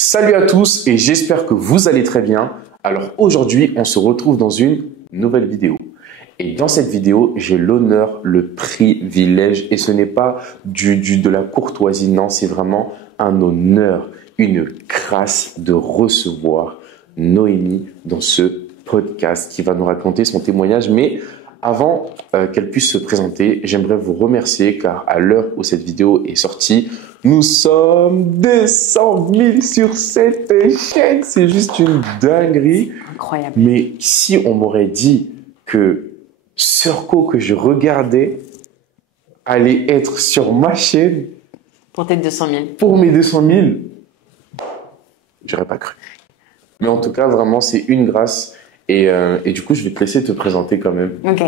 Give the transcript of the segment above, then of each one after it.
Salut à tous et j'espère que vous allez très bien. Alors aujourd'hui, on se retrouve dans une nouvelle vidéo. Et dans cette vidéo, j'ai l'honneur, le privilège, et ce n'est pas de la courtoisie, non, c'est vraiment un honneur, une grâce de recevoir Noémie dans ce podcast qui va nous raconter son témoignage. Mais avant qu'elle puisse se présenter, j'aimerais vous remercier car à l'heure où cette vidéo est sortie, nous sommes 200 000 sur cette chaîne. C'est juste une dinguerie. Incroyable. Mais si on m'aurait dit que Sœur Co que je regardais allait être sur ma chaîne Pour tes 200 000. pour mes 200 000, j'aurais pas cru. Mais en tout cas, vraiment, c'est une grâce. Et du coup, je vais te laisser te présenter quand même. Ok.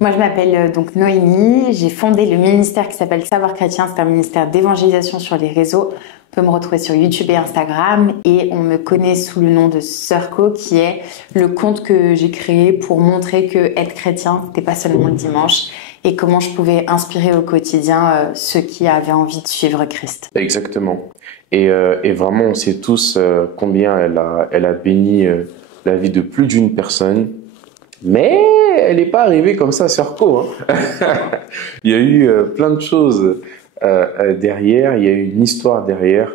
Moi, je m'appelle donc Noémie. J'ai fondé le ministère qui s'appelle Savoir Chrétien. C'est un ministère d'évangélisation sur les réseaux. On peut me retrouver sur YouTube et Instagram. Et on me connaît sous le nom de Sœur Co, qui est le compte que j'ai créé pour montrer que être chrétien, c'était pas seulement le dimanche. Et comment je pouvais inspirer au quotidien ceux qui avaient envie de suivre Christ. Exactement. Et vraiment, on sait tous combien elle a béni la vie de plus d'une personne. Mais elle n'est pas arrivée comme ça, Sœur Co, hein. Il y a eu plein de choses derrière, il y a eu une histoire derrière.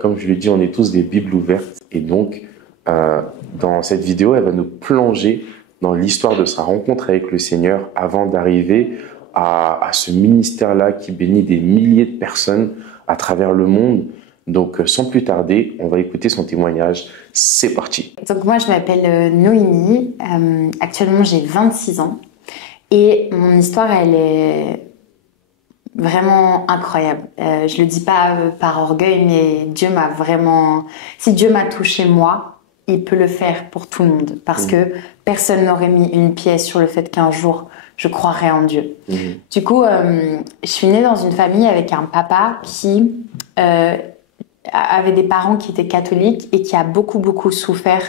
Comme je l'ai dit, on est tous des Bibles ouvertes. Et donc, dans cette vidéo, elle va nous plonger dans l'histoire de sa rencontre avec le Seigneur avant d'arriver à ce ministère-là qui bénit des milliers de personnes à travers le monde. Donc, sans plus tarder, on va écouter son témoignage. C'est parti. Donc moi, je m'appelle Noémie. Actuellement, j'ai 26 ans. Et mon histoire, elle est vraiment incroyable. Je le dis pas par orgueil, mais Dieu m'a vraiment... Si Dieu m'a touché moi, il peut le faire pour tout le monde. Parce que personne n'aurait mis une pièce sur le fait qu'un jour, je croirais en Dieu. Du coup, je suis née dans une famille avec un papa qui... avait des parents qui étaient catholiques et qui a beaucoup souffert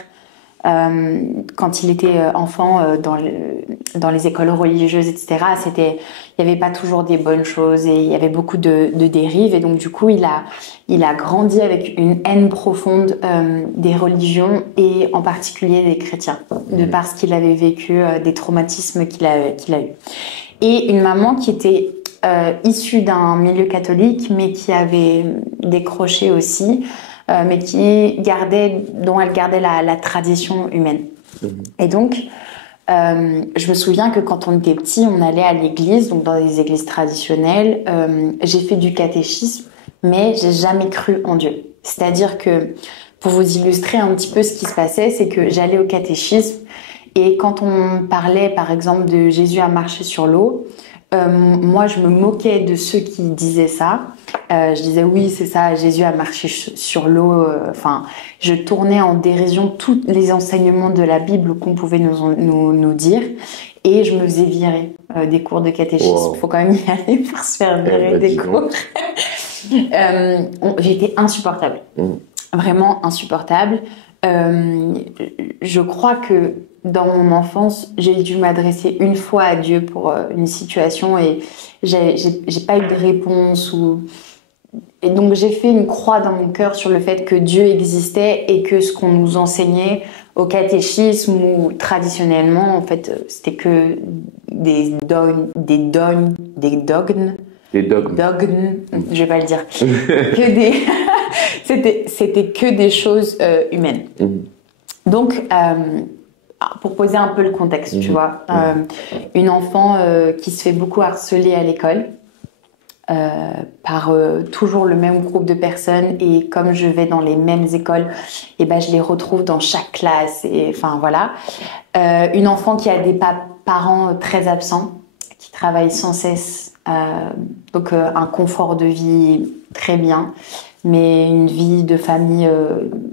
quand il était enfant dans les écoles religieuses, etc. Il n'y avait pas toujours des bonnes choses et il y avait beaucoup de dérives. Et donc, du coup, il a grandi avec une haine profonde des religions et en particulier des chrétiens, de par ce qu'il avait vécu, des traumatismes qu'il a eu. Et une maman qui était issue d'un milieu catholique, mais qui avait décroché aussi, mais dont elle gardait la tradition humaine. Et donc, je me souviens que quand on était petit, on allait à l'église, donc dans des églises traditionnelles. J'ai fait du catéchisme, mais j'ai jamais cru en Dieu. C'est-à-dire que, pour vous illustrer un petit peu ce qui se passait, c'est que j'allais au catéchisme et quand on parlait, par exemple, de Jésus a marché sur l'eau, moi, je me moquais de ceux qui disaient ça. Je disais oui, c'est ça, Jésus a marché sur l'eau. Enfin, je tournais en dérision tous les enseignements de la Bible qu'on pouvait nous dire. Et je me faisais virer des cours de catéchisme. Wow. Faut quand même y aller pour se faire virer des cours. J'étais insupportable. Vraiment insupportable. Je crois que dans mon enfance, j'ai dû m'adresser une fois à Dieu pour une situation et j'ai pas eu de réponse et donc j'ai fait une croix dans mon cœur sur le fait que Dieu existait et que ce qu'on nous enseignait au catéchisme ou traditionnellement, en fait, c'était que des dogmes, je vais pas le dire, c'était que des choses humaines. Donc, pour poser un peu le contexte, tu vois, une enfant qui se fait beaucoup harceler à l'école par toujours le même groupe de personnes, et comme je vais dans les mêmes écoles, et ben je les retrouve dans chaque classe, et enfin voilà. Une enfant qui a des parents très absents, qui travaillent sans cesse, donc un confort de vie très bien, mais une vie de famille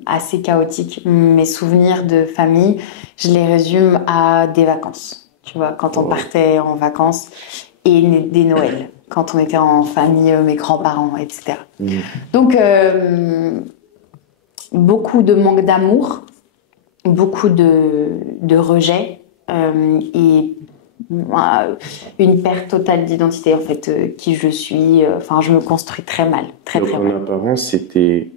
assez chaotique. Mes souvenirs de famille, je les résume à des vacances. Tu vois, quand on partait en vacances, et des Noëls, quand on était en famille, mes grands-parents, etc. Donc, beaucoup de manque d'amour, beaucoup de rejet, et une perte totale d'identité, en fait, qui je suis. Enfin, je me construis très mal, très Donc, très en mal. apparence, c'était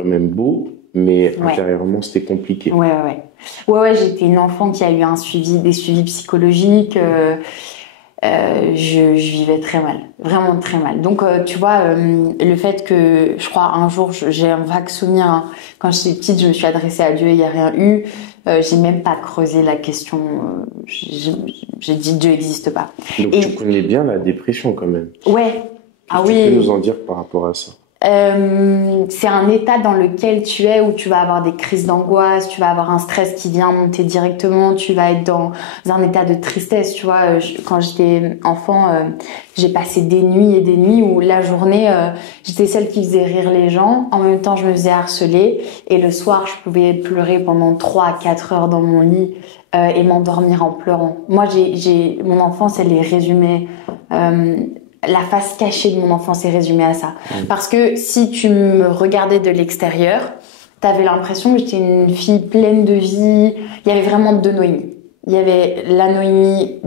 quand même beau, mais intérieurement, c'était compliqué. Ouais, j'étais une enfant qui a eu des suivis psychologiques. Je vivais très mal, vraiment très mal. Donc, tu vois, le fait que, je crois, un jour, j'ai un vague souvenir, hein, quand j'étais petite, je me suis adressée à Dieu et il n'y a rien eu. J'ai même pas creusé la question. J'ai dit Dieu n'existe pas. Donc, tu connais bien la dépression quand même. Ouais. Tu peux nous en dire par rapport à ça? C'est un état dans lequel tu es où tu vas avoir des crises d'angoisse, tu vas avoir un stress qui vient monter directement, tu vas être dans un état de tristesse, tu vois. Quand j'étais enfant, j'ai passé des nuits et des nuits où la journée, j'étais celle qui faisait rire les gens, en même temps je me faisais harceler et le soir je pouvais pleurer pendant 3 à 4 heures dans mon lit et m'endormir en pleurant. Moi, mon enfance, elle est résumée. La face cachée de mon enfance est résumée à ça. Parce que si tu me regardais de l'extérieur, t'avais l'impression que j'étais une fille pleine de vie. Il y avait vraiment deux Noémies. Il y avait la Noémie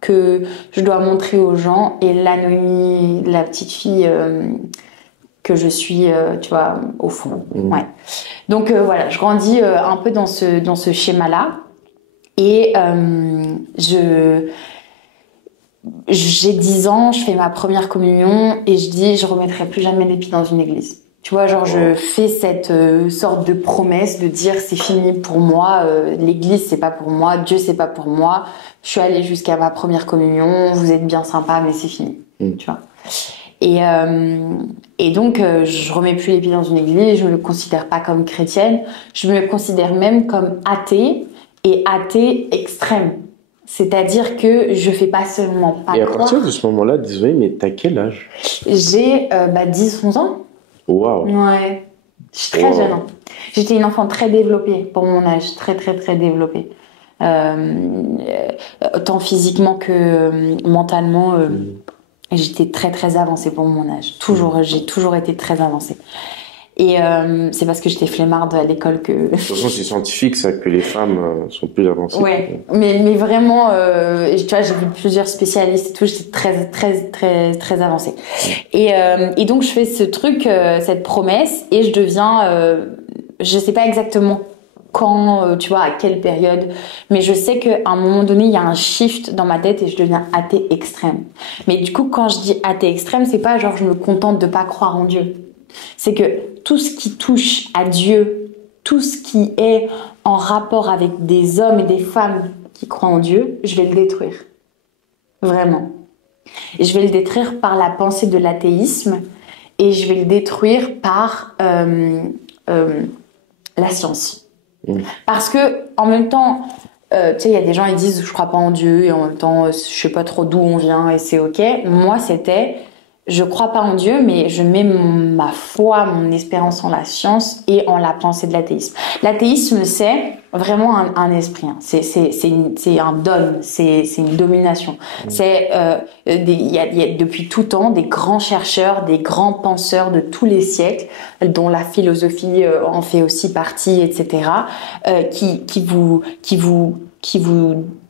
que je dois montrer aux gens et la Noémie, la petite fille que je suis, tu vois, au fond. Ouais. Donc voilà, je grandis un peu dans ce schéma-là. Et j'ai 10 ans, je fais ma première communion et je dis je remettrai plus jamais les pieds dans une église. Tu vois, genre je fais cette sorte de promesse de dire c'est fini pour moi, l'église c'est pas pour moi, Dieu c'est pas pour moi. Je suis allée jusqu'à ma première communion, vous êtes bien sympa mais c'est fini. Tu vois. Et donc je remets plus les pieds dans une église, je me considère pas comme chrétienne, je me considère même comme athée et athée extrême. C'est-à-dire que je fais pas seulement pas croire. Et à partir de ce moment-là, désolé, mais t'as quel âge? J'ai 10-11 ans. Waouh. Ouais. Je suis très jeune. Hein. J'étais une enfant très développée pour mon âge, très très très développée. Tant physiquement que mentalement, j'étais très très avancée pour mon âge. J'ai toujours été très avancée. Et c'est parce que j'étais flemmarde à l'école que... De toute façon, c'est scientifique, ça, que les femmes sont plus avancées. Ouais, mais vraiment, tu vois, j'ai vu plusieurs spécialistes et tout, j'étais très, très, très, très avancée. Et donc, je fais ce truc, cette promesse, et je deviens... je sais pas exactement quand, tu vois, à quelle période, mais je sais qu'à un moment donné, il y a un shift dans ma tête et je deviens athée extrême. Mais du coup, quand je dis athée extrême, c'est pas genre je me contente de pas croire en Dieu. C'est que tout ce qui touche à Dieu, tout ce qui est en rapport avec des hommes et des femmes qui croient en Dieu, je vais le détruire. Vraiment. Et je vais le détruire par la pensée de l'athéisme et je vais le détruire par la science. Parce que, en même temps, tu sais, il y a des gens qui disent je crois pas en Dieu et en même temps, je sais pas trop d'où on vient et c'est ok. Moi, c'était... Je crois pas en Dieu, mais je mets ma foi, mon espérance en la science et en la pensée de l'athéisme. L'athéisme, c'est vraiment un esprit. Hein. C'est un dogme, c'est une domination. C'est il y a depuis tout temps des grands chercheurs, des grands penseurs de tous les siècles, dont la philosophie en fait aussi partie, etc. Qui vous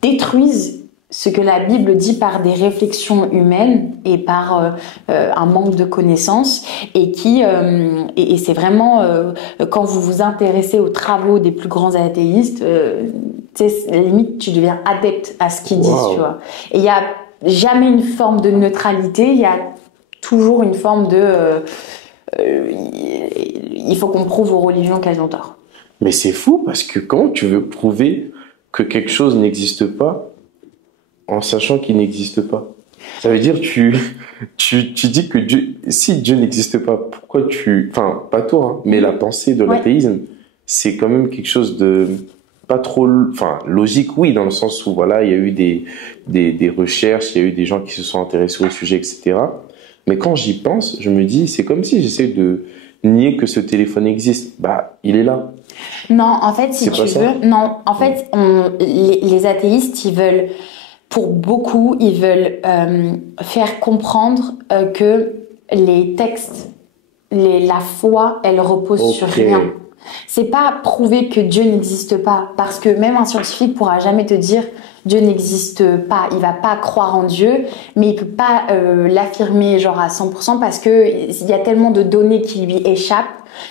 détruisent ce que la Bible dit par des réflexions humaines et par un manque de connaissances et et c'est vraiment quand vous vous intéressez aux travaux des plus grands athéistes, limite tu deviens adepte à ce qu'ils disent, tu vois. Et il y a jamais une forme de neutralité, il y a toujours une forme de il faut qu'on prouve aux religions qu'elles ont tort. Mais c'est fou parce que quand tu veux prouver que quelque chose n'existe pas en sachant qu'il n'existe pas. Ça veut dire tu dis que Dieu, si Dieu n'existe pas, pourquoi enfin pas toi, hein, mais la pensée de l'athéisme, c'est quand même quelque chose de pas trop, enfin logique, oui, dans le sens où voilà, il y a eu des recherches, il y a eu des gens qui se sont intéressés au sujet, etc. Mais quand j'y pense, je me dis, c'est comme si j'essaie de nier que ce téléphone existe. Bah, il est là. Non, en fait, si tu veux, non, en fait, les athéistes, ils veulent pour beaucoup, ils veulent faire comprendre que les textes, la foi, elle repose sur rien. C'est pas prouver que Dieu n'existe pas, parce que même un scientifique pourra jamais te dire Dieu n'existe pas. Il va pas croire en Dieu, mais il peut pas l'affirmer genre à 100% parce que il y a tellement de données qui lui échappent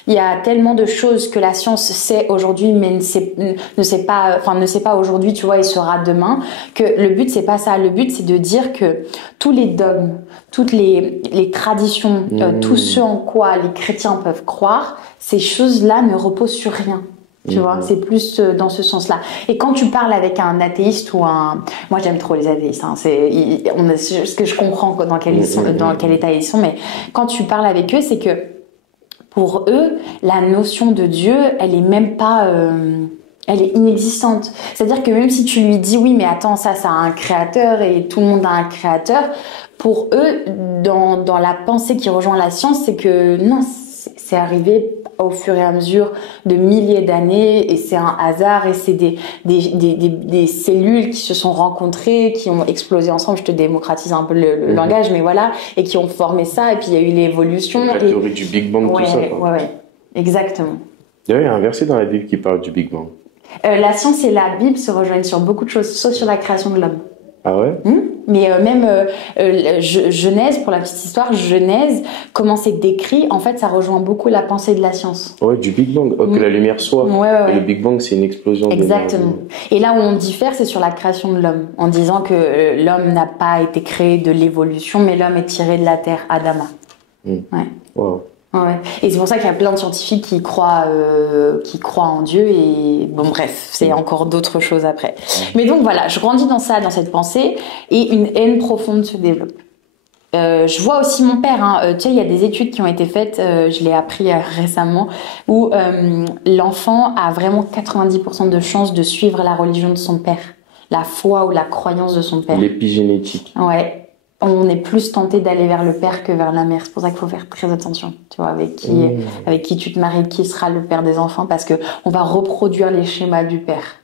Il y a tellement de choses que la science sait aujourd'hui, mais ne sait pas aujourd'hui, tu vois, et sera demain, que le but, c'est pas ça. Le but, c'est de dire que tous les dogmes, toutes les traditions, tout ce en quoi les chrétiens peuvent croire, ces choses-là ne reposent sur rien. Tu vois, c'est plus dans ce sens-là. Et quand tu parles avec un athéiste ou un... Moi, j'aime trop les athéistes. Hein. Ce que je comprends dans quel état ils sont. Mais quand tu parles avec eux, c'est que pour eux, la notion de Dieu, elle est même pas... elle est inexistante. C'est-à-dire que même si tu lui dis, oui, mais attends, ça a un créateur et tout le monde a un créateur, pour eux, dans la pensée qui rejoint la science, c'est que non, c'est arrivé au fur et à mesure de milliers d'années et c'est un hasard et c'est des cellules qui se sont rencontrées, qui ont explosé ensemble. Je te démocratise un peu le langage, mais voilà, et qui ont formé ça et puis il y a eu l'évolution. La théorie du Big Bang, tout ça. Ouais, exactement. D'ailleurs, il y a un verset dans la Bible qui parle du Big Bang. La science et la Bible se rejoignent sur beaucoup de choses, sauf sur la création de l'homme. Ah ouais? Mais même Genèse, pour la petite histoire, Genèse, comment c'est décrit, en fait, ça rejoint beaucoup la pensée de la science. Ouais, du Big Bang, que la lumière soit. Ouais. Et le Big Bang, c'est une explosion. Exactement. Et là où on diffère, c'est sur la création de l'homme, en disant que l'homme n'a pas été créé de l'évolution, mais l'homme est tiré de la terre, Adama. Ouais. Wow. Ouais. Et c'est pour ça qu'il y a plein de scientifiques qui croient en Dieu et bon bref, c'est encore d'autres choses après. Mais donc voilà, je grandis dans cette pensée et une haine profonde se développe. Je vois aussi mon père, tu sais, il y a des études qui ont été faites, je l'ai appris récemment, où l'enfant a vraiment 90% de chances de suivre la religion de son père, la foi ou la croyance de son père. L'épigénétique. Ouais. On est plus tenté d'aller vers le père que vers la mère. C'est pour ça qu'il faut faire très attention. Tu vois, avec qui tu te maries, qui sera le père des enfants, parce que on va reproduire les schémas du père.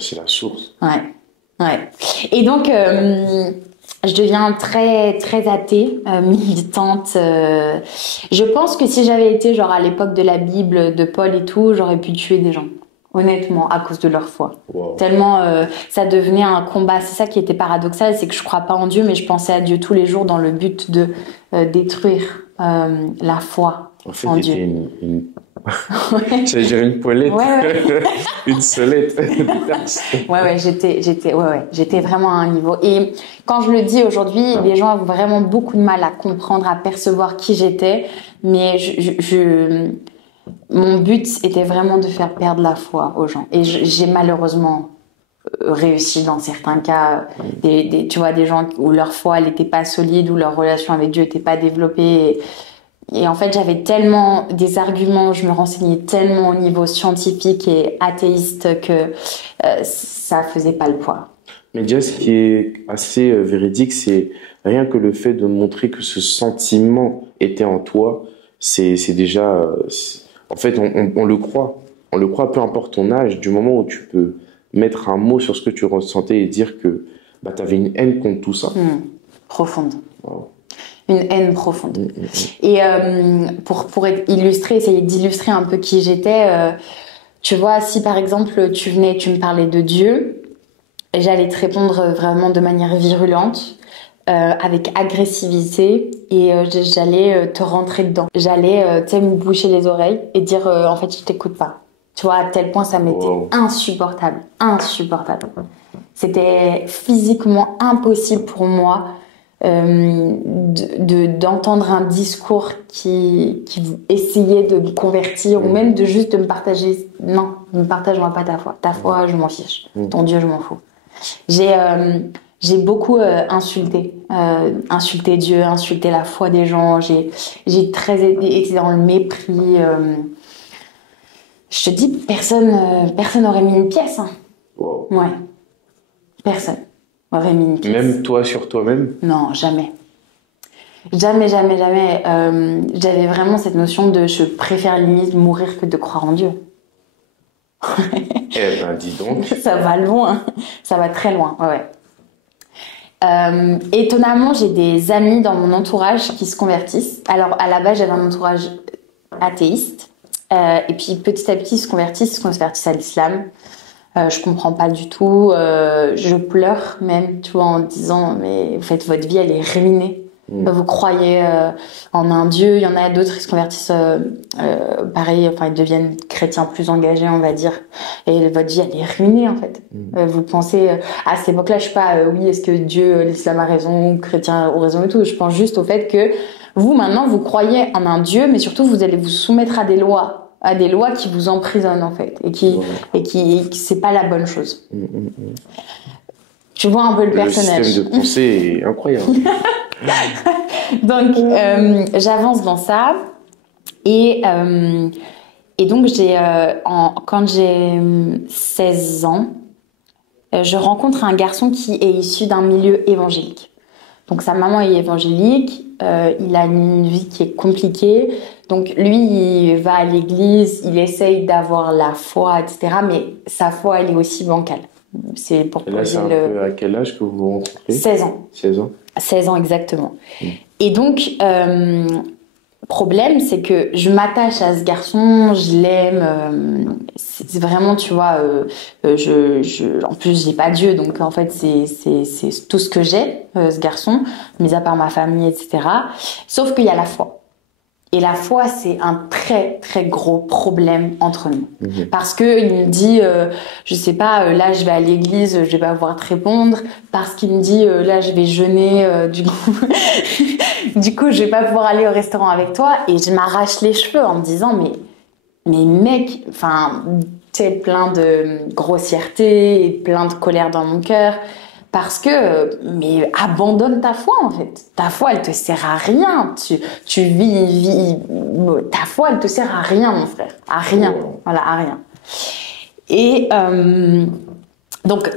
C'est la source. Ouais. Et donc, je deviens très, très athée, militante. Je pense que si j'avais été genre à l'époque de la Bible, de Paul et tout, j'aurais pu tuer des gens. Honnêtement, à cause de leur foi. Wow. Tellement ça devenait un combat. C'est ça qui était paradoxal, c'est que je crois pas en Dieu, mais je pensais à Dieu tous les jours dans le but de détruire la foi en Dieu. J'allais dire une poêlette, une solette. J'étais vraiment à un niveau. Et quand je le dis aujourd'hui, les gens ont vraiment beaucoup de mal à comprendre, à percevoir qui j'étais, mais mon but était vraiment de faire perdre la foi aux gens. Et j'ai malheureusement réussi dans certains cas. Tu vois, des gens où leur foi n'était pas solide, où leur relation avec Dieu n'était pas développée. Et en fait, j'avais tellement des arguments, je me renseignais tellement au niveau scientifique et athéiste que ça faisait pas le poids. Mais déjà, ce qui est assez véridique, c'est rien que le fait de montrer que ce sentiment était en toi, c'est déjà... En fait, on le croit. On le croit, peu importe ton âge, du moment où tu peux mettre un mot sur ce que tu ressentais et dire que tu avais une haine contre tout ça. Profonde. Wow. Une haine profonde. Et pour essayer d'illustrer un peu qui j'étais, tu vois, si par exemple tu me parlais de Dieu, j'allais te répondre vraiment de manière virulente. Avec agressivité et j'allais te rentrer dedans. J'allais me boucher les oreilles et dire en fait je t'écoute pas. Tu vois, à tel point ça m'était insupportable. C'était physiquement impossible pour moi d'entendre un discours qui essayait de me convertir ou même de juste de me partager. Non, ne me partage-moi pas ta foi. Ta foi, je m'en fiche. Ton Dieu, je m'en fous. J'ai beaucoup insulté Dieu, insulté la foi des gens. J'ai très été dans le mépris. Je te dis, personne n'aurait mis une pièce. Hein. Wow. Ouais, personne aurait mis une pièce. Même toi sur toi-même? Non, jamais. Jamais. J'avais vraiment cette notion de je préfère limite mourir que de croire en Dieu. Eh ben, dis donc. Ça va loin, ça va très loin. Ouais. Étonnamment, j'ai des amis dans mon entourage qui se convertissent. Alors, à la base, j'avais un entourage athéiste. Et puis, petit à petit, ils se convertissent à l'islam. Je comprends pas du tout. Je pleure même, tu vois, en disant, mais en fait, votre vie, elle est ruinée. Vous croyez en un Dieu, il y en a d'autres, ils se convertissent pareil, enfin ils deviennent chrétiens plus engagés, on va dire. Et votre vie, elle est ruinée en fait. Vous pensez, à cette époque-là, je sais pas, oui, est-ce que Dieu, l'islam a raison, chrétien a raison et tout. Je pense juste au fait que vous, maintenant, vous croyez en un Dieu, mais surtout, vous allez vous soumettre à des lois qui vous emprisonnent en fait, et qui c'est pas la bonne chose. Tu vois un peu le personnage. Le système de pensée est incroyable. Donc, j'avance dans ça. Et donc, quand j'ai 16 ans, je rencontre un garçon qui est issu d'un milieu évangélique. Donc, sa maman est évangélique. Il a une vie qui est compliquée. Donc, lui, il va à l'église, il essaye d'avoir la foi, etc. Mais sa foi, elle est aussi bancale. C'est pour et là, c'est un peu à quel âge que vous vous rencontrez? 16 ans. 16 ans. 16 ans, exactement. Et donc, problème, c'est que je m'attache à ce garçon, je l'aime. C'est vraiment, tu vois, en plus, j'ai pas Dieu, donc en fait, c'est tout ce que j'ai, ce garçon, mis à part ma famille, etc. Sauf qu'il y a la foi. Et la foi, c'est un très, très gros problème entre nous. Parce que il me dit, je sais pas, là, je vais à l'église, je vais pas pouvoir te répondre. Parce qu'il me dit, là, je vais jeûner, du coup, je vais pas pouvoir aller au restaurant avec toi. Et je m'arrache les cheveux en me disant, mais mec, enfin, tu sais, plein de grossièreté et plein de colère dans mon cœur. Parce que, mais abandonne ta foi en fait. Ta foi, elle te sert à rien. Tu vis, ta foi, elle te sert à rien, mon frère. À rien. Voilà, à rien. Et donc,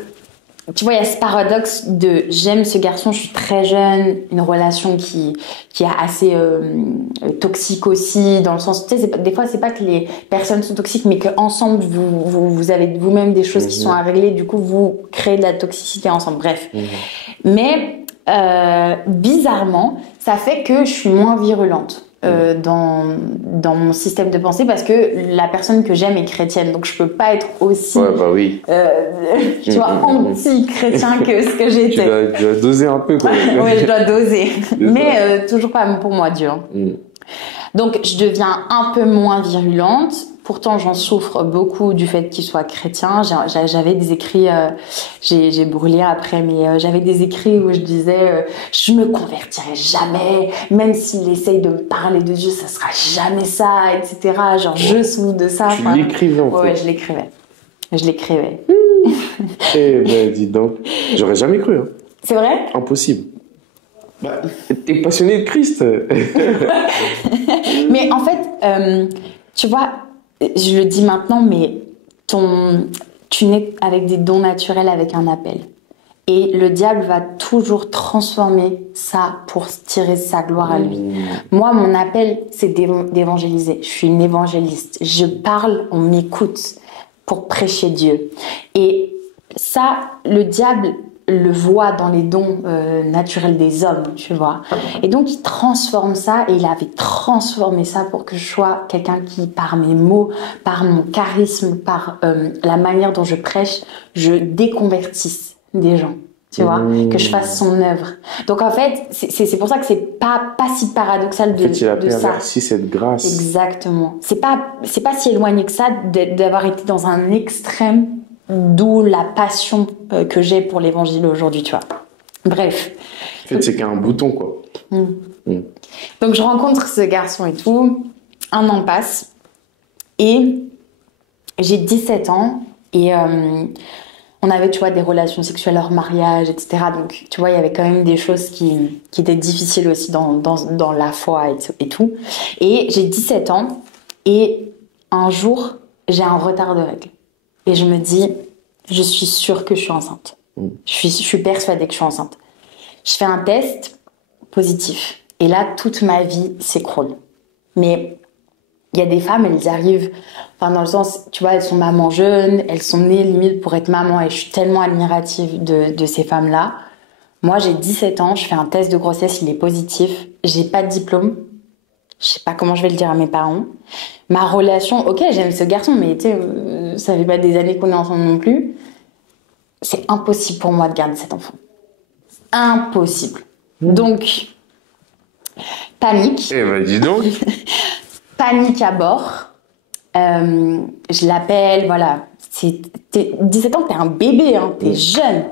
tu vois, il y a ce paradoxe de j'aime ce garçon, je suis très jeune, une relation qui est assez toxique aussi, dans le sens, tu sais, des fois, c'est pas que les personnes sont toxiques, mais qu'ensemble, vous avez vous-même des choses qui sont à régler, du coup, vous créez de la toxicité ensemble. Bref. Mais bizarrement, ça fait que je suis moins virulente. Dans mon système de pensée parce que la personne que j'aime est chrétienne, donc je peux pas être aussi tu vois, anti-chrétien que ce que j'étais. Tu dois doser un peu quoi. Oui, je dois doser, mais toujours pas pour moi Dieu. Donc je deviens un peu moins virulente. Pourtant, j'en souffre beaucoup du fait qu'il soit chrétien. J'avais des écrits, j'ai brûlé après, mais j'avais des écrits où je disais je me convertirai jamais, même s'il essaye de me parler de Dieu, ça sera jamais ça, etc. Genre, je souffre de ça. Tu l'écrivais en fait. Ouais, je l'écrivais. Eh ben, dis donc, j'aurais jamais cru. Hein. C'est vrai? Impossible. Bah, t'es passionné de Christ. Mais en fait, tu vois, je le dis maintenant, mais tu nais avec des dons naturels, avec un appel. Et le diable va toujours transformer ça pour tirer sa gloire à lui. Moi, mon appel, c'est d'évangéliser. Je suis une évangéliste. Je parle, on m'écoute pour prêcher Dieu. Et ça, le diable le voit dans les dons naturels des hommes, tu vois. Et donc, il transforme ça, et il avait transformé ça pour que je sois quelqu'un qui, par mes mots, par mon charisme, par la manière dont je prêche, je déconvertisse des gens, tu vois, que je fasse son œuvre. Donc, en fait, c'est pour ça que c'est pas si paradoxal de, en fait, il a de ça. inversé cette grâce. Exactement. C'est pas si éloigné que ça d'avoir été dans un extrême. D'où la passion que j'ai pour l'évangile aujourd'hui, tu vois. Bref. En fait, c'est qu'un bouton, quoi. Donc, je rencontre ce garçon et tout. Un an passe. Et j'ai 17 ans. Et on avait, tu vois, des relations sexuelles hors mariage, etc. Donc, tu vois, il y avait quand même des choses qui étaient difficiles aussi dans la foi et tout. Et j'ai 17 ans. Et un jour, j'ai un retard de règles. Et je me dis, je suis sûre que je suis enceinte. Je suis persuadée que je suis enceinte. Je fais un test positif. Et là, toute ma vie s'écroule. Mais il y a des femmes, elles y arrivent. Enfin, dans le sens, tu vois, elles sont mamans jeunes, elles sont nées limite pour être maman. Et je suis tellement admirative de ces femmes-là. Moi, j'ai 17 ans, je fais un test de grossesse, il est positif. J'ai pas de diplôme. Je sais pas comment je vais le dire à mes parents. Ma relation, ok, j'aime ce garçon, mais tu sais, ça fait pas des années qu'on est ensemble non plus. C'est impossible pour moi de garder cet enfant. Impossible. Donc, Panique. Eh ben, dis donc. Panique à bord. Je l'appelle, voilà. 17 ans, t'es un bébé, hein, t'es jeune.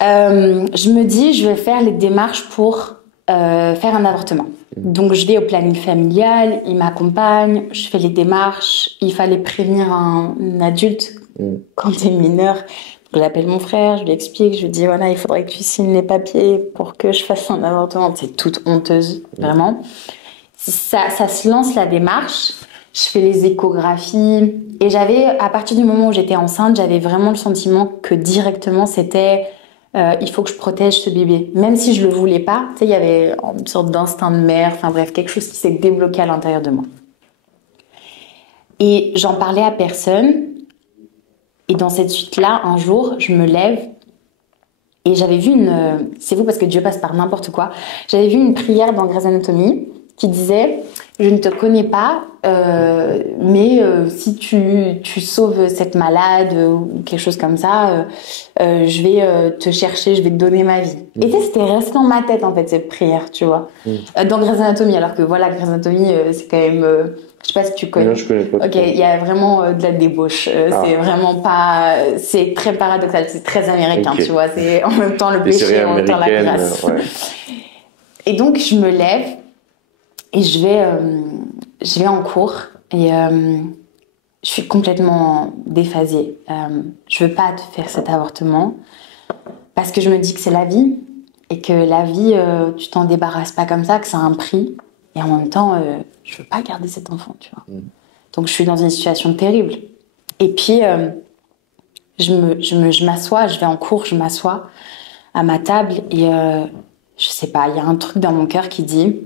Je me dis, je vais faire les démarches pour faire un avortement. Donc, je vais au planning familial, il m'accompagne, je fais les démarches. Il fallait prévenir un adulte quand t'es mineur. Je l'appelle mon frère, je lui explique, je lui dis, voilà, il faudrait que tu signes les papiers pour que je fasse un avortement. C'est toute honteuse, vraiment. Ça se lance la démarche. Je fais les échographies. Et à partir du moment où j'étais enceinte, j'avais vraiment le sentiment que directement, c'était... il faut que je protège ce bébé. Même si je le voulais pas, tu sais, il y avait une sorte d'instinct de mère, enfin bref, quelque chose qui s'est débloqué à l'intérieur de moi. Et j'en parlais à personne. Et dans cette suite-là, un jour, je me lève et j'avais vu c'est vous parce que Dieu passe par n'importe quoi. J'avais vu une prière dans Grey's Anatomy qui disait « Je ne te connais pas, mais si tu sauves cette malade ou quelque chose comme ça, je vais te chercher, je vais te donner ma vie. » Et c'était resté dans ma tête, en fait, cette prière, tu vois. Dans Grey's Anatomy, alors que voilà, Grey's Anatomy, c'est quand même... je sais pas si tu connais. Non, je connais pas. Ok, il y a vraiment de la débauche. C'est vraiment pas... C'est très paradoxal, c'est très américain, tu vois. C'est en même temps le péché, en même temps la grâce. Ouais. Et donc, je me lève et je vais en cours et je suis complètement déphasée. Je veux pas te faire cet avortement parce que je me dis que c'est la vie et que la vie, tu t'en débarrasses pas comme ça, que ça a un prix. Et en même temps, je veux pas garder cet enfant, tu vois. Donc, je suis dans une situation terrible. Et puis, je m'assois, je vais en cours, je m'assois à ma table et je sais pas, il y a un truc dans mon cœur qui dit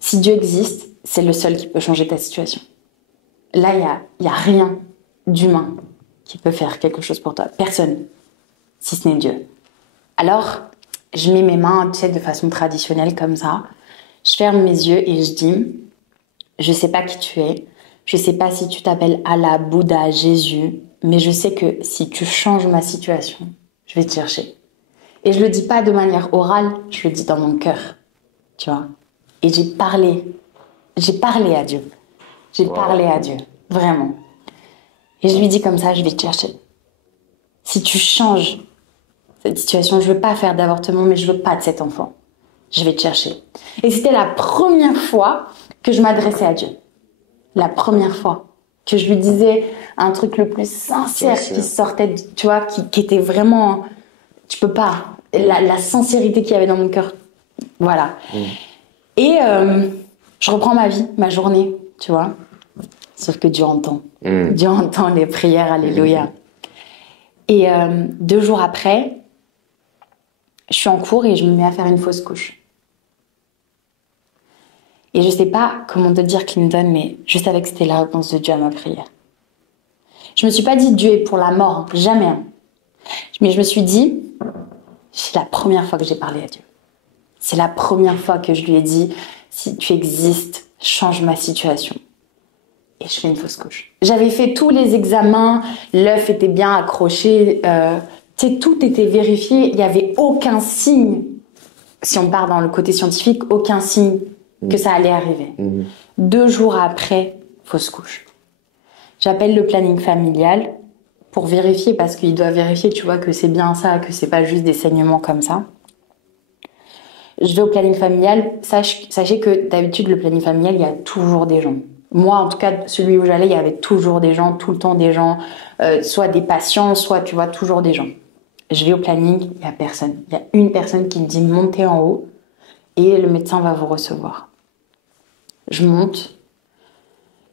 si Dieu existe, c'est le seul qui peut changer ta situation. Là, il y a rien d'humain qui peut faire quelque chose pour toi. Personne, si ce n'est Dieu. Alors, je mets mes mains, tu sais, de façon traditionnelle comme ça. Je ferme mes yeux et je dis je sais pas qui tu es. Je sais pas si tu t'appelles Allah, Bouddha, Jésus. Mais je sais que si tu changes ma situation, je vais te chercher. Et je le dis pas de manière orale, je le dis dans mon cœur. Tu vois. Et j'ai parlé à Dieu. J'ai parlé à Dieu, vraiment. Et je lui dis comme ça, je vais te chercher. Si tu changes cette situation, je veux pas faire d'avortement, mais je veux pas de cet enfant. Je vais te chercher. Et c'était la première fois que je m'adressais à Dieu. La première fois que je lui disais un truc le plus sincère qui sortait, tu vois, qui était vraiment... Tu peux pas. La sincérité qu'il y avait dans mon cœur. Voilà. Et je reprends ma vie, ma journée, tu vois. Sauf que Dieu entend. Dieu entend les prières, alléluia. Et 2 jours après, je suis en cours et je me mets à faire une fausse couche. Et je sais pas comment te dire, Clinton, mais je savais que c'était la réponse de Dieu à ma prière. Je me suis pas dit Dieu est pour la mort, hein, jamais. Hein. Mais je me suis dit, c'est la première fois que j'ai parlé à Dieu. C'est la première fois que je lui ai dit, si tu existes, change ma situation. Et je fais une fausse couche. J'avais fait tous les examens, l'œuf était bien accroché, tu sais, tout était vérifié, il n'y avait aucun signe, si on part dans le côté scientifique, aucun signe que ça allait arriver. 2 jours après, fausse couche. J'appelle le planning familial pour vérifier, parce qu'il doit vérifier, tu vois, que c'est bien ça, que c'est pas juste des saignements comme ça. Je vais au planning familial. Sachez que d'habitude, le planning familial, il y a toujours des gens. Moi, en tout cas, celui où j'allais, il y avait toujours des gens, tout le temps des gens, soit des patients, soit, tu vois, toujours des gens. Je vais au planning, il y a personne. Il y a une personne qui me dit montez en haut et le médecin va vous recevoir. Je monte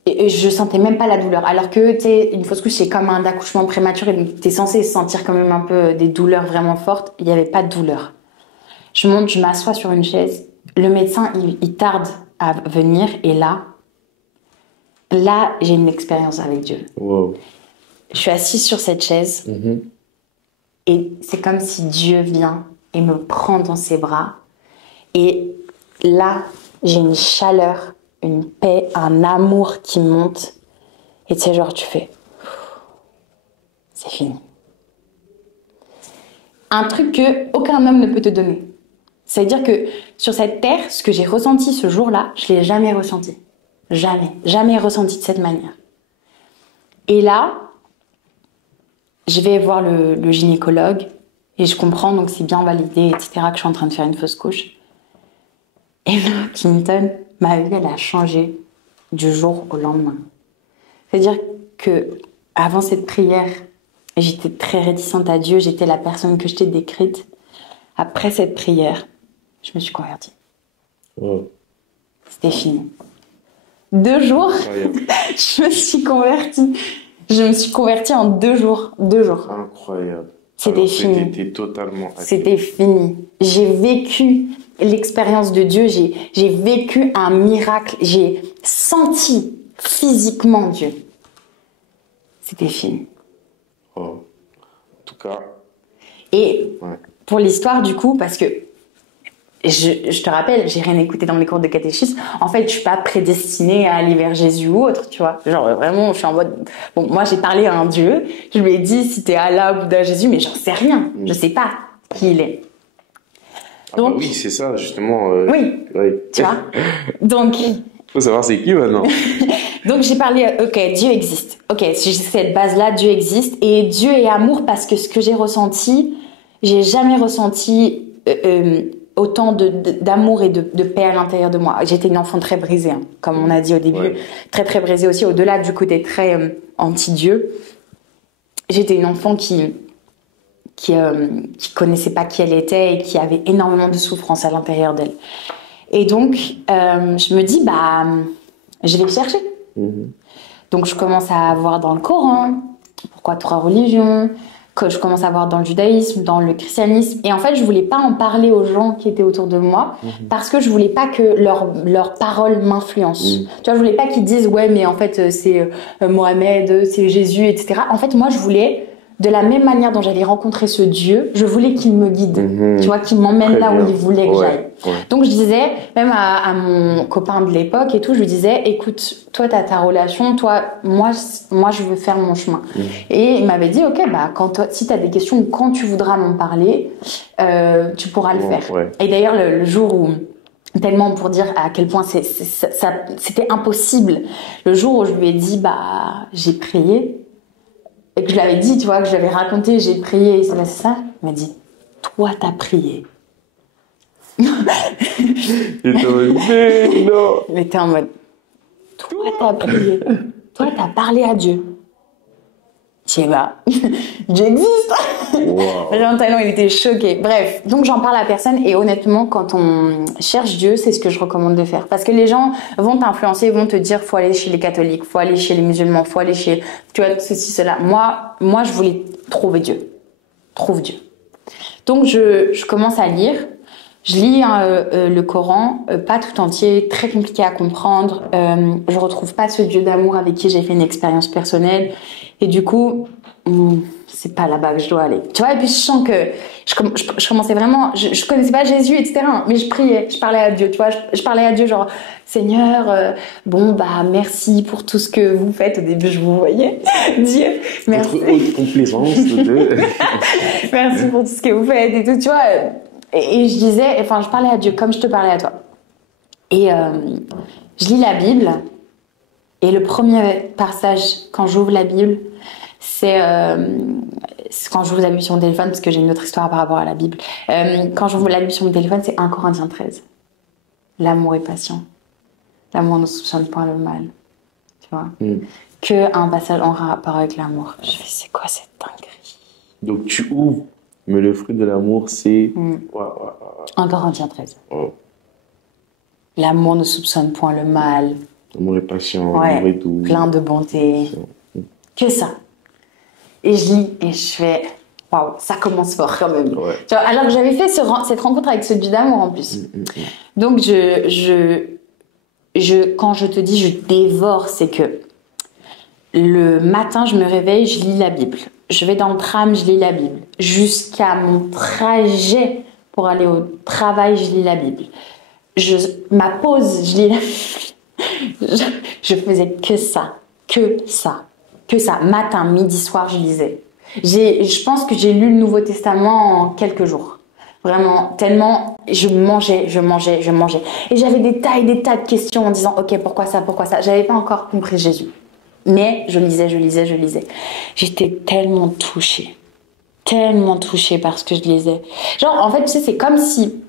et je sentais même pas la douleur. Alors que, tu sais, une fausse couche, c'est comme un accouchement prématuré, donc t'es censé sentir quand même un peu des douleurs vraiment fortes. Il n'y avait pas de douleur. Je monte, je m'assois sur une chaise. Le médecin, il tarde à venir et là, j'ai une expérience avec Dieu. Wow. Je suis assise sur cette chaise et c'est comme si Dieu vient et me prend dans ses bras. Et là, j'ai une chaleur, une paix, un amour qui monte. Et tu sais, genre, tu fais... C'est fini. Un truc que aucun homme ne peut te donner. Ça veut dire que sur cette terre, ce que j'ai ressenti ce jour-là, je l'ai jamais ressenti. Jamais. Jamais ressenti de cette manière. Et là, je vais voir le gynécologue et je comprends, donc c'est bien validé, etc., que je suis en train de faire une fausse couche. Et là, Clinton, ma vie, elle a changé du jour au lendemain. C'est-à-dire que avant cette prière, j'étais très réticente à Dieu, j'étais la personne que je t'ai décrite. Après cette prière, je me suis convertie. Oh. C'était fini. 2 jours, je me suis convertie. Je me suis convertie en 2 jours. 2 jours. Incroyable. C'était fini. C'était totalement athée. C'était fini. J'ai vécu l'expérience de Dieu. J'ai vécu un miracle. J'ai senti physiquement Dieu. C'était fini. Oh. En tout cas. Et pour l'histoire, du coup, parce que je te rappelle, j'ai rien écouté dans les cours de catéchisme. En fait, je suis pas prédestinée à aller vers Jésus ou autre, tu vois. Genre, vraiment, je suis en mode... Bon, moi, j'ai parlé à un Dieu. Je lui ai dit si t'es Allah, Bouddha, Jésus, mais j'en sais rien. Je sais pas qui il est. Donc, oui, c'est ça, justement. Oui, tu vois. Donc... Faut savoir c'est qui maintenant. Donc, j'ai parlé, ok, Dieu existe. Ok, si j'ai cette base-là, Dieu existe. Et Dieu est amour parce que ce que j'ai ressenti, j'ai jamais ressenti... autant d'amour et de paix à l'intérieur de moi. J'étais une enfant très brisée, hein, comme on a dit au début, très très brisée aussi, au-delà du côté très anti-Dieu. J'étais une enfant qui connaissait pas qui elle était et qui avait énormément de souffrance à l'intérieur d'elle. Et donc, je me dis, bah, je vais chercher. Donc, je commence à voir dans le Coran, pourquoi 3 religions, que je commence à voir dans le judaïsme, dans le christianisme. Et en fait, je voulais pas en parler aux gens qui étaient autour de moi parce que je voulais pas que leurs paroles m'influencent. Tu vois, je voulais pas qu'ils disent, ouais, mais en fait, c'est Mohamed, c'est Jésus, etc. En fait, moi, je voulais, de la même manière dont j'avais rencontré ce Dieu, je voulais qu'il me guide. Tu vois, qu'il m'emmène là où il voulait que j'aille. Donc, je disais, même à mon copain de l'époque et tout, je lui disais, écoute, toi, t'as ta relation, toi, moi, je veux faire mon chemin. Et il m'avait dit, ok, bah, si t'as des questions ou quand tu voudras m'en parler, tu pourras le faire. Et d'ailleurs, le jour où, tellement pour dire à quel point c'était impossible, le jour où je lui ai dit, bah, j'ai prié, et que je l'avais dit, tu vois, que je l'avais raconté, j'ai prié, c'est ça, il m'a dit, toi, t'as prié. Il était en mode, mais non. Il était en mode, toi, t'as prié. Toi, t'as parlé à Dieu. Je sais pas, Dieu existe. Tellement il était choqué. Bref, donc j'en parle à personne et honnêtement, quand on cherche Dieu, c'est ce que je recommande de faire. Parce que les gens vont t'influencer, vont te dire, faut aller chez les catholiques, faut aller chez les musulmans, faut aller chez, tu vois, ceci, cela. Moi, je voulais trouver Dieu. Trouve Dieu. Donc je commence à lire. Je lis le Coran, pas tout entier, très compliqué à comprendre. Je retrouve pas ce Dieu d'amour avec qui j'ai fait une expérience personnelle. Et du coup, c'est pas là-bas que je dois aller. Tu vois, et puis je sens que je commençais vraiment... Je connaissais pas Jésus, etc. Mais je priais, je parlais à Dieu, tu vois. Je parlais à Dieu genre, Seigneur, bon, bah, merci pour tout ce que vous faites. Au début, je vous voyais. Dieu, merci. Votre haute complaisance de... Merci pour tout ce que vous faites et tout, tu vois. Et je disais, enfin, je parlais à Dieu comme je te parlais à toi. Et je lis la Bible. Et le premier passage, quand j'ouvre la Bible, c'est quand j'ouvre la Bible sur mon téléphone, parce que j'ai une autre histoire par rapport à la Bible. Quand j'ouvre la Bible sur mon téléphone, c'est 1 Corinthiens 13. L'amour est patient. L'amour ne soupçonne point le mal. Tu vois que un passage en rapport avec l'amour. Je fais, c'est quoi cette dinguerie? Donc tu ouvres, mais le fruit de l'amour, c'est... 1 Corinthiens 13. L'amour ne soupçonne point le mal. L'amour est patient, l'amour est doux. Plein de bonté. Que ça. Et je lis et je fais, waouh, ça commence fort quand même. Tu vois, alors que j'avais fait cette rencontre avec ce Dieu d'amour en plus. Donc quand je te dis je dévore, c'est que le matin, je me réveille, je lis la Bible. Je vais dans le tram, je lis la Bible. Jusqu'à mon trajet pour aller au travail, je lis la Bible. Ma pause, je lis la Bible. Je faisais que ça. Matin, midi, soir, je lisais. Je pense que j'ai lu le Nouveau Testament en quelques jours. Vraiment, tellement je mangeais. Et j'avais des tas et des tas de questions en disant, ok, pourquoi ça? J'avais pas encore compris Jésus. Mais je lisais. J'étais tellement touchée par ce que je lisais. Genre, en fait, tu sais, c'est comme si,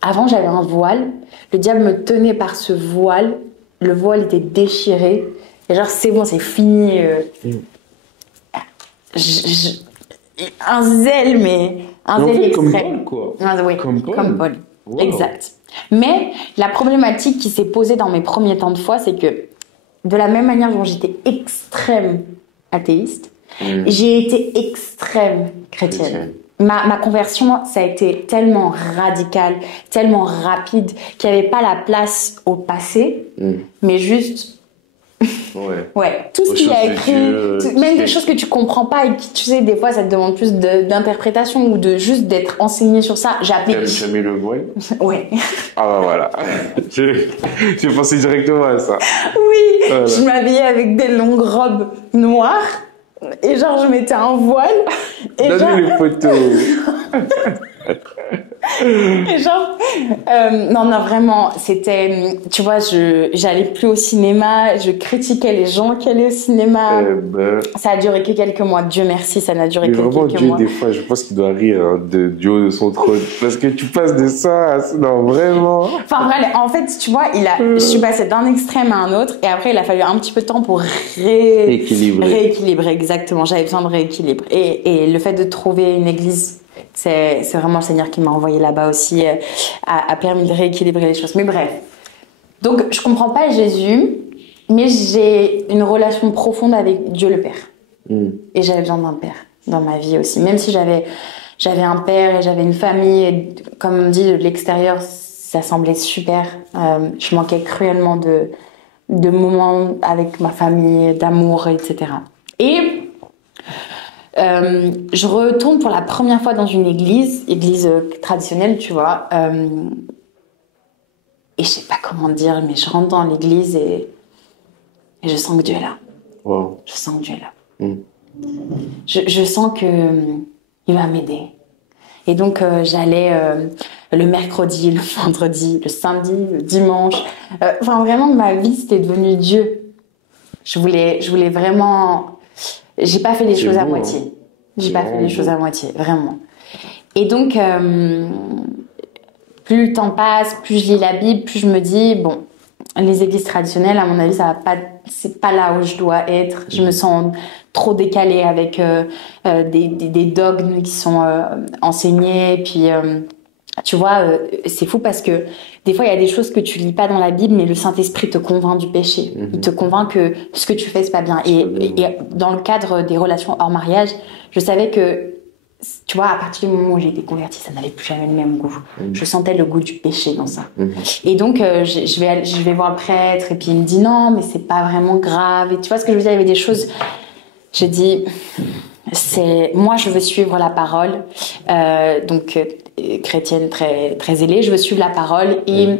avant j'avais un voile, le diable me tenait par ce voile, le voile était déchiré, et genre, c'est bon, c'est fini. Un zèle, mais un zèle extrême. Comme Paul, quoi. Oui, Comme Paul. Wow. Exact. Mais la problématique qui s'est posée dans mes premiers temps de foi, c'est que de la même manière dont j'étais extrême athéiste, j'ai été extrême chrétienne. Ma conversion, ça a été tellement radical, tellement rapide, qu'il n'y avait pas la place au passé, mais juste... Ouais, tout ce qu'il y a écrit, même des choses que tu comprends pas et qui, tu sais, des fois, ça te demande plus d'interprétation ou de juste d'être enseigné sur ça. Tu as mis le voile? Ouais. Ah bah voilà. J'ai pensé directement à ça. Oui, voilà. Je m'habillais avec des longues robes noires et genre je mettais un voile. Donne-lui les photos. Et genre, non, vraiment, c'était, tu vois, j'allais plus au cinéma, je critiquais les gens qui allaient au cinéma. Ça a duré que quelques mois, Dieu merci, ça n'a duré que quelques mois. Dieu, des fois, je pense qu'il doit rire du haut de son trône, parce que tu passes de ça à ça, non, vraiment. Enfin, vrai, en fait, tu vois, je suis passée d'un extrême à un autre, et après, il a fallu un petit peu de temps pour rééquilibrer, exactement, j'avais besoin de rééquilibre. Et le fait de trouver une église, c'est vraiment le Seigneur qui m'a envoyé là-bas aussi, a permis de rééquilibrer les choses. Mais bref. Donc, je comprends pas Jésus, mais j'ai une relation profonde avec Dieu le Père. Et j'avais besoin d'un père dans ma vie aussi. Même si j'avais un père et j'avais une famille, et comme on dit, de l'extérieur, ça semblait super. Je manquais cruellement de moments avec ma famille, d'amour, etc. Et je retourne pour la première fois dans une église traditionnelle, tu vois. Et je sais pas comment dire, mais je rentre dans l'église et je sens que Dieu est là. Wow. Je sens que Dieu est là. Je sens que il va m'aider. Et donc j'allais le mercredi, le vendredi, le samedi, le dimanche. Enfin vraiment ma vie c'était devenu Dieu. Je voulais vraiment. J'ai pas fait les choses à moitié. J'ai pas fait les choses à moitié, vraiment. Et donc plus le temps passe, plus je lis la Bible, plus je me dis bon, les églises traditionnelles, à mon avis, c'est pas là où je dois être. Je me sens trop décalée avec des dogmes qui sont enseignés. Et puis, tu vois, c'est fou parce que des fois, il y a des choses que tu lis pas dans la Bible, mais le Saint-Esprit te convainc du péché. Il te convainc que ce que tu fais, c'est pas bien. Et dans le cadre des relations hors mariage, je savais que, tu vois, à partir du moment où j'ai été convertie, ça n'avait plus jamais le même goût. Je sentais le goût du péché dans ça. Et donc, je vais voir le prêtre et puis il me dit non, mais c'est pas vraiment grave. Et tu vois ce que je veux dire, il y avait des choses. J'ai dit, moi, je veux suivre la parole. Donc, chrétienne très, très zélée, je veux suivre la parole et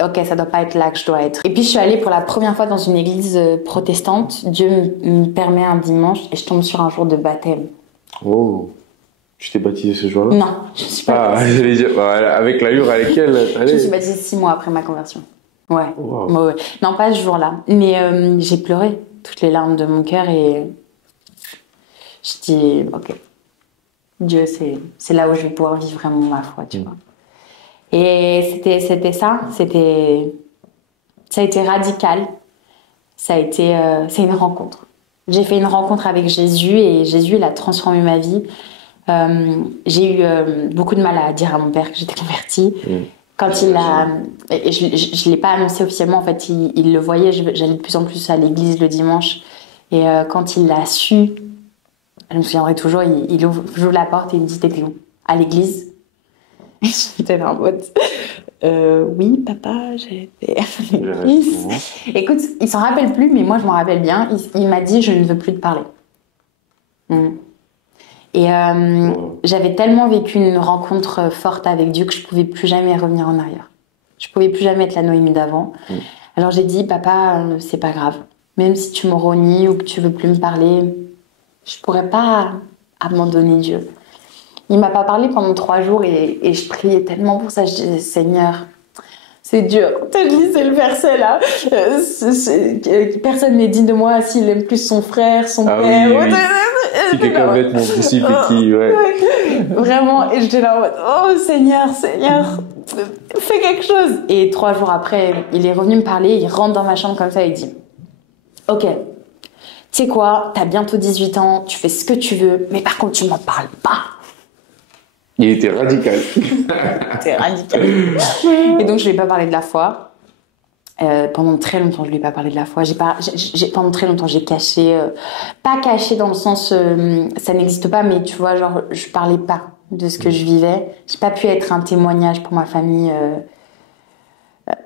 ok, ça doit pas être là que je dois être. Et puis, je suis allée pour la première fois dans une église protestante. Dieu me permet un dimanche et je tombe sur un jour de baptême. Oh. Tu t'es baptisée ce jour-là? Non, je suis pas baptisée. J'allais dire, avec l'allure avec elle. Je me suis baptisée 6 mois après ma conversion. Ouais. Wow. Ouais. Non, pas ce jour-là. Mais j'ai pleuré toutes les larmes de mon cœur et je dis, ok, Dieu, c'est là où je vais pouvoir vivre vraiment ma foi, tu vois. Et c'était ça. Ça a été radical. C'est une rencontre. J'ai fait une rencontre avec Jésus et Jésus, il a transformé ma vie. J'ai eu beaucoup de mal à dire à mon père que j'étais convertie. Quand il a... Je ne l'ai pas annoncé officiellement, en fait, il le voyait, j'allais de plus en plus à l'église le dimanche. Et quand il l'a su, je me souviendrai toujours, j'ouvre la porte et il me dit « T'étais où ?»« À l'église. » J'étais en mode « Oui, papa, j'étais à l'église. » Écoute, il s'en rappelle plus, mais moi je m'en rappelle bien. Il m'a dit « Je ne veux plus te parler. » Et j'avais tellement vécu une rencontre forte avec Dieu que je pouvais plus jamais revenir en arrière. Je pouvais plus jamais être la Noémie d'avant. Alors j'ai dit, papa, c'est pas grave. Même si tu me renies ou que tu veux plus me parler, je pourrais pas abandonner Dieu. Il m'a pas parlé pendant 3 jours et je priais tellement pour ça. Je disais, Seigneur, c'est dur. Je lisais le verset là. Personne n'est digne de moi s'il aime plus son frère, son père. Oui. Si quelqu'un veut être mon disciple et qui, ouais. Vraiment. Et j'étais là en mode, oh Seigneur, fais quelque chose. Et 3 jours après, il est revenu me parler. Il rentre dans ma chambre comme ça et il dit, ok, tu sais quoi, t'as bientôt 18 ans, tu fais ce que tu veux, mais par contre, tu m'en parles pas. Il était radical. C'était radical. Et donc, je lui ai pas parlé de la foi. Pendant très longtemps, je lui ai pas parlé de la foi. Pendant très longtemps, j'ai caché. Pas caché dans le sens, ça n'existe pas, mais tu vois, genre, je parlais pas de ce que je vivais. J'ai pas pu être un témoignage pour ma famille.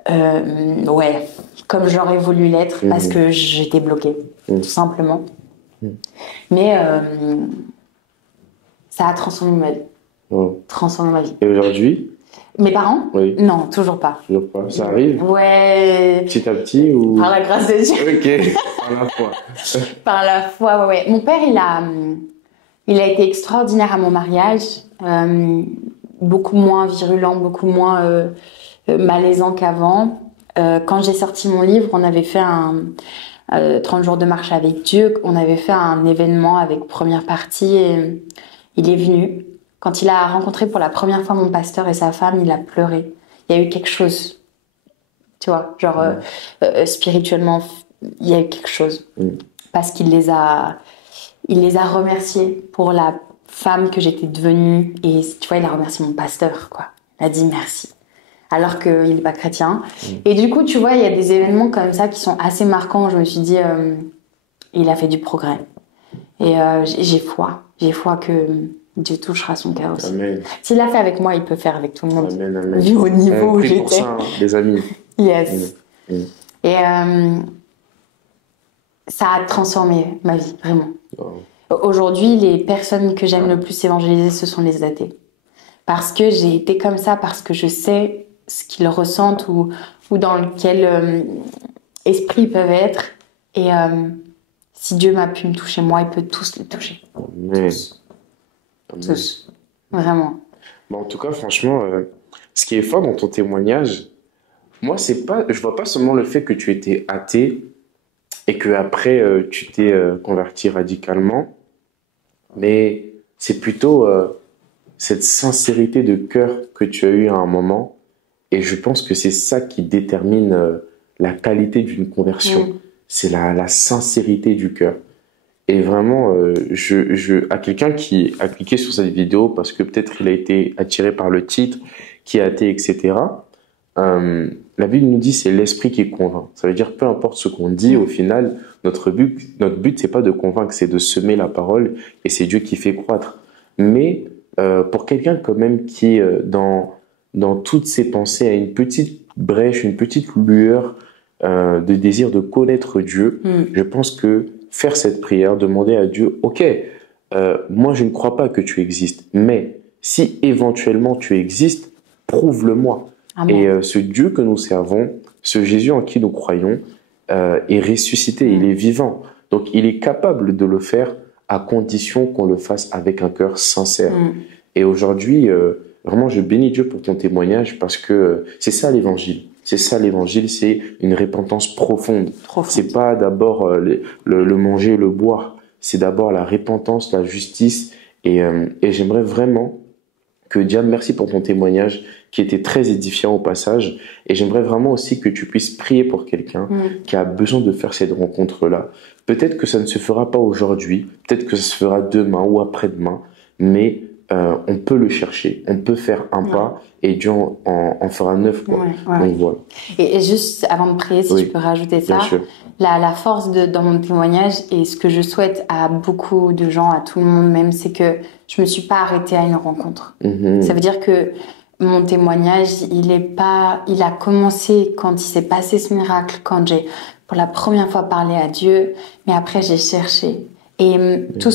Ouais, comme j'aurais voulu l'être, parce que j'étais bloquée, tout simplement. Mais ça a transformé ma vie. Transformé ma vie. Et aujourd'hui? Mes parents? Oui. Non, toujours pas. Toujours pas. Ça arrive? Ouais. Petit à petit ou? Par la grâce de Dieu. Ok. Par la foi. Par la foi, ouais. Mon père, il a été extraordinaire à mon mariage. Beaucoup moins virulent, beaucoup moins malaisant qu'avant. Quand j'ai sorti mon livre, on avait fait 30 jours de marche avec Dieu. On avait fait un événement avec première partie et il est venu. Quand il a rencontré pour la première fois mon pasteur et sa femme, il a pleuré. Il y a eu quelque chose, tu vois, genre spirituellement, il y a eu quelque chose. Parce qu'il les a remerciés pour la femme que j'étais devenue. Et tu vois, il a remercié mon pasteur, quoi. Il a dit merci. Alors qu'il n'est pas chrétien. Et du coup, tu vois, il y a des événements comme ça qui sont assez marquants. Je me suis dit, il a fait du progrès. Et j'ai foi. J'ai foi que Dieu touchera son cœur aussi. Amen. S'il l'a fait avec moi, il peut faire avec tout le monde. Amen, amen. Vu au niveau où j'étais. pour ça, hein, les amis. Yes. Et ça a transformé ma vie, vraiment. Aujourd'hui, les personnes que j'aime le plus évangéliser, ce sont les athées. Parce que j'ai été comme ça, parce que je sais ce qu'ils ressentent ou dans quel esprit ils peuvent être. Et si Dieu m'a pu me toucher, moi, il peut tous les toucher. Amen. Tous. Vraiment. Bon, en tout cas, franchement, ce qui est fort dans ton témoignage, moi, je vois pas seulement le fait que tu étais athée et que après tu t'es converti radicalement, mais c'est plutôt cette sincérité de cœur que tu as eue à un moment, et je pense que c'est ça qui détermine la qualité d'une conversion. C'est la sincérité du cœur. Et vraiment, à quelqu'un qui a cliqué sur cette vidéo parce que peut-être il a été attiré par le titre, qui est athée, etc. La Bible nous dit c'est l'esprit qui convainc. Ça veut dire peu importe ce qu'on dit, au final, notre but c'est pas de convaincre, c'est de semer la parole et c'est Dieu qui fait croître. Mais pour quelqu'un quand même qui dans toutes ses pensées a une petite brèche, une petite lueur de désir de connaître Dieu, je pense que faire cette prière, demander à Dieu, ok, moi je ne crois pas que tu existes, mais si éventuellement tu existes, prouve-le-moi. Et ce Dieu que nous servons, ce Jésus en qui nous croyons, est ressuscité, il est vivant. Donc il est capable de le faire à condition qu'on le fasse avec un cœur sincère. Et aujourd'hui, vraiment, je bénis Dieu pour ton témoignage parce que c'est ça l'évangile. C'est ça l'évangile, c'est une repentance profonde. C'est pas d'abord le manger et le boire, c'est d'abord la repentance, la justice. Et j'aimerais vraiment que Diane, merci pour ton témoignage qui était très édifiant au passage. Et j'aimerais vraiment aussi que tu puisses prier pour quelqu'un qui a besoin de faire cette rencontre-là. Peut-être que ça ne se fera pas aujourd'hui, peut-être que ça se fera demain ou après-demain, mais on peut le chercher, on peut faire un pas et Dieu en fera 9. Quoi. Donc voilà. Et juste avant de prier, si tu peux rajouter ça, la force dans mon témoignage et ce que je souhaite à beaucoup de gens, à tout le monde même, c'est que je me suis pas arrêtée à une rencontre. Ça veut dire que mon témoignage, il a commencé quand il s'est passé ce miracle, quand j'ai pour la première fois parlé à Dieu, mais après j'ai cherché. Et tout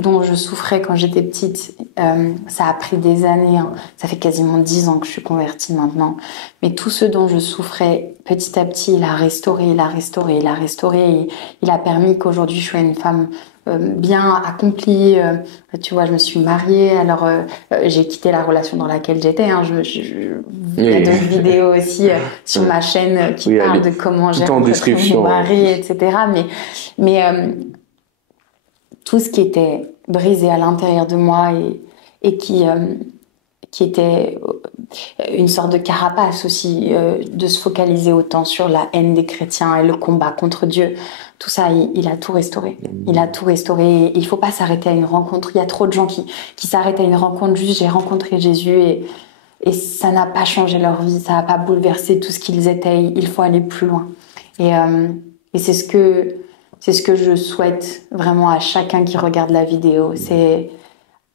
dont je souffrais quand j'étais petite, ça a pris des années. Hein. Ça fait quasiment 10 ans que je suis convertie maintenant. Mais tout ce dont je souffrais, petit à petit, il a restauré. Et il a permis qu'aujourd'hui, je sois une femme bien accomplie. Tu vois, je me suis mariée, alors j'ai quitté la relation dans laquelle j'étais. Hein. Il y a d'autres vidéos aussi sur ma chaîne qui parlent de comment j'ai rencontré mon mari, etc. Mais tout ce qui était brisé à l'intérieur de moi et qui était une sorte de carapace aussi, de se focaliser autant sur la haine des chrétiens et le combat contre Dieu. Tout ça, il a tout restauré. Il a tout restauré. Il faut pas s'arrêter à une rencontre. Il y a trop de gens qui s'arrêtent à une rencontre, juste j'ai rencontré Jésus et ça n'a pas changé leur vie, ça n'a pas bouleversé tout ce qu'ils étaient. Il faut aller plus loin. Et c'est ce que je souhaite vraiment à chacun qui regarde la vidéo. C'est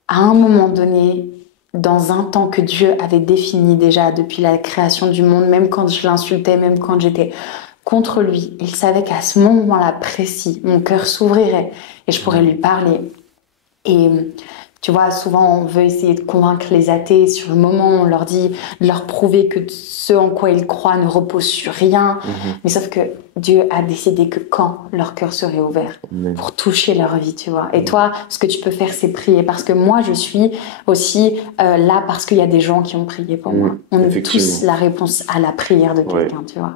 à un moment donné, dans un temps que Dieu avait défini déjà depuis la création du monde, même quand je l'insultais, même quand j'étais contre lui, il savait qu'à ce moment-là précis, mon cœur s'ouvrirait et je pourrais lui parler. Et tu vois, souvent on veut essayer de convaincre les athées sur le moment, on leur dit de leur prouver que ce en quoi ils croient ne repose sur rien. Mais sauf que Dieu a décidé que quand leur cœur serait ouvert pour toucher leur vie, tu vois. Et toi, ce que tu peux faire, c'est prier. Parce que moi, je suis aussi là parce qu'il y a des gens qui ont prié pour moi. On est tous la réponse à la prière de quelqu'un, tu vois.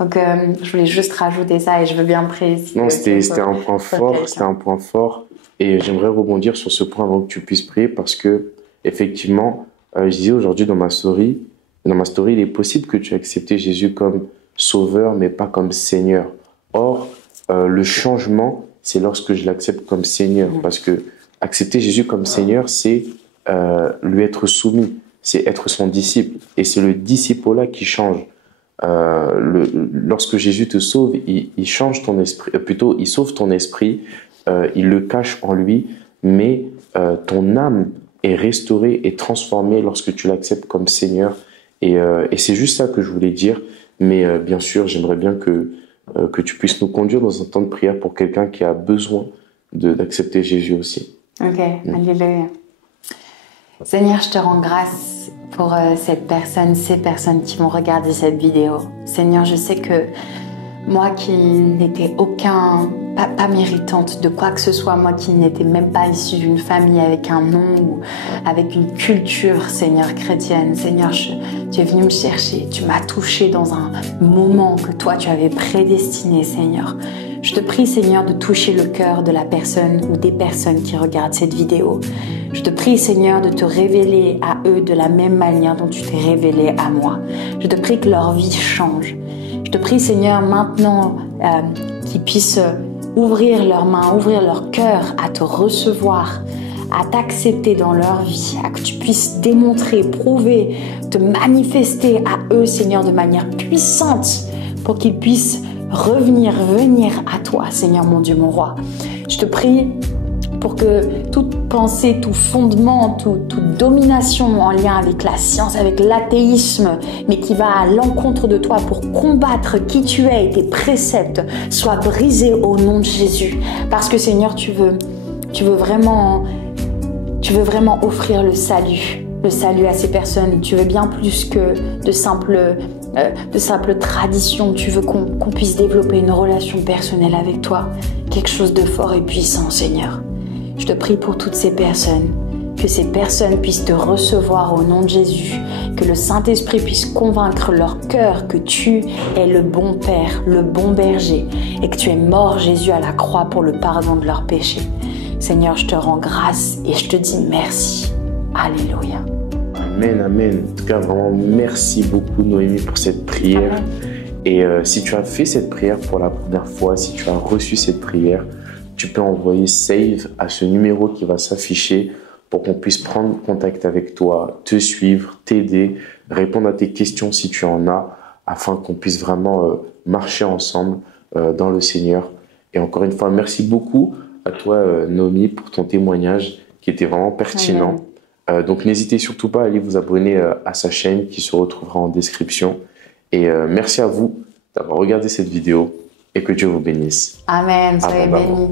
Donc, je voulais juste rajouter ça et je veux bien prier. Non, c'était un point fort, c'était un point fort. Et j'aimerais rebondir sur ce point avant que tu puisses prier parce que, effectivement, je disais aujourd'hui dans ma story, il est possible que tu aies accepté Jésus comme sauveur, mais pas comme Seigneur. Or, le changement, c'est lorsque je l'accepte comme Seigneur. Parce que accepter Jésus comme Seigneur, c'est lui être soumis, c'est être son disciple. Et c'est le disciple-là qui change. Lorsque Jésus te sauve, il change ton esprit, plutôt il sauve ton esprit, il le cache en lui, mais ton âme est restaurée et transformée lorsque tu l'acceptes comme Seigneur. Et c'est juste ça que je voulais dire. Mais bien sûr, j'aimerais bien que tu puisses nous conduire dans un temps de prière pour quelqu'un qui a besoin d'accepter Jésus aussi. Ok, alléluia. Seigneur, je te rends grâce pour ces personnes qui vont regarder cette vidéo. Seigneur, je sais que moi qui n'étais pas méritante de quoi que ce soit, moi qui n'étais même pas issue d'une famille avec un nom ou avec une culture, Seigneur, chrétienne. Seigneur, tu es venu me chercher, tu m'as touché dans un moment que toi tu avais prédestiné, Seigneur. Je te prie, Seigneur, de toucher le cœur de la personne ou des personnes qui regardent cette vidéo. Je te prie, Seigneur, de te révéler à eux de la même manière dont tu t'es révélé à moi. Je te prie que leur vie change. Je te prie, Seigneur, maintenant qu'ils puissent ouvrir leurs mains, ouvrir leur cœur à te recevoir, à t'accepter dans leur vie, à que tu puisses démontrer, prouver, te manifester à eux, Seigneur, de manière puissante pour qu'ils puissent venir à toi, Seigneur mon Dieu, mon roi. Je te prie pour que toute pensée, tout fondement, toute domination en lien avec la science, avec l'athéisme, mais qui va à l'encontre de toi pour combattre qui tu es et tes préceptes, soit brisée au nom de Jésus. Parce que Seigneur, tu veux vraiment offrir le salut à ces personnes. Tu veux bien plus que de simples traditions. Tu veux qu'on puisse développer une relation personnelle avec toi, quelque chose de fort et puissant, Seigneur. Je te prie pour toutes ces personnes, que ces personnes puissent te recevoir au nom de Jésus, que le Saint-Esprit puisse convaincre leur cœur que tu es le bon Père, le bon berger, et que tu es mort, Jésus, à la croix pour le pardon de leurs péchés. Seigneur, je te rends grâce et je te dis merci. Alléluia. Amen, amen. En tout cas, vraiment, merci beaucoup, Noémie, pour cette prière. Amen. Et si tu as fait cette prière pour la première fois, si tu as reçu cette prière, tu peux envoyer save à ce numéro qui va s'afficher pour qu'on puisse prendre contact avec toi, te suivre, t'aider, répondre à tes questions si tu en as, afin qu'on puisse vraiment marcher ensemble dans le Seigneur. Et encore une fois, merci beaucoup à toi, Noémie, pour ton témoignage qui était vraiment pertinent. Donc n'hésitez surtout pas à aller vous abonner à sa chaîne qui se retrouvera en description. Et merci à vous d'avoir regardé cette vidéo et que Dieu vous bénisse. Amen, soyez bénis.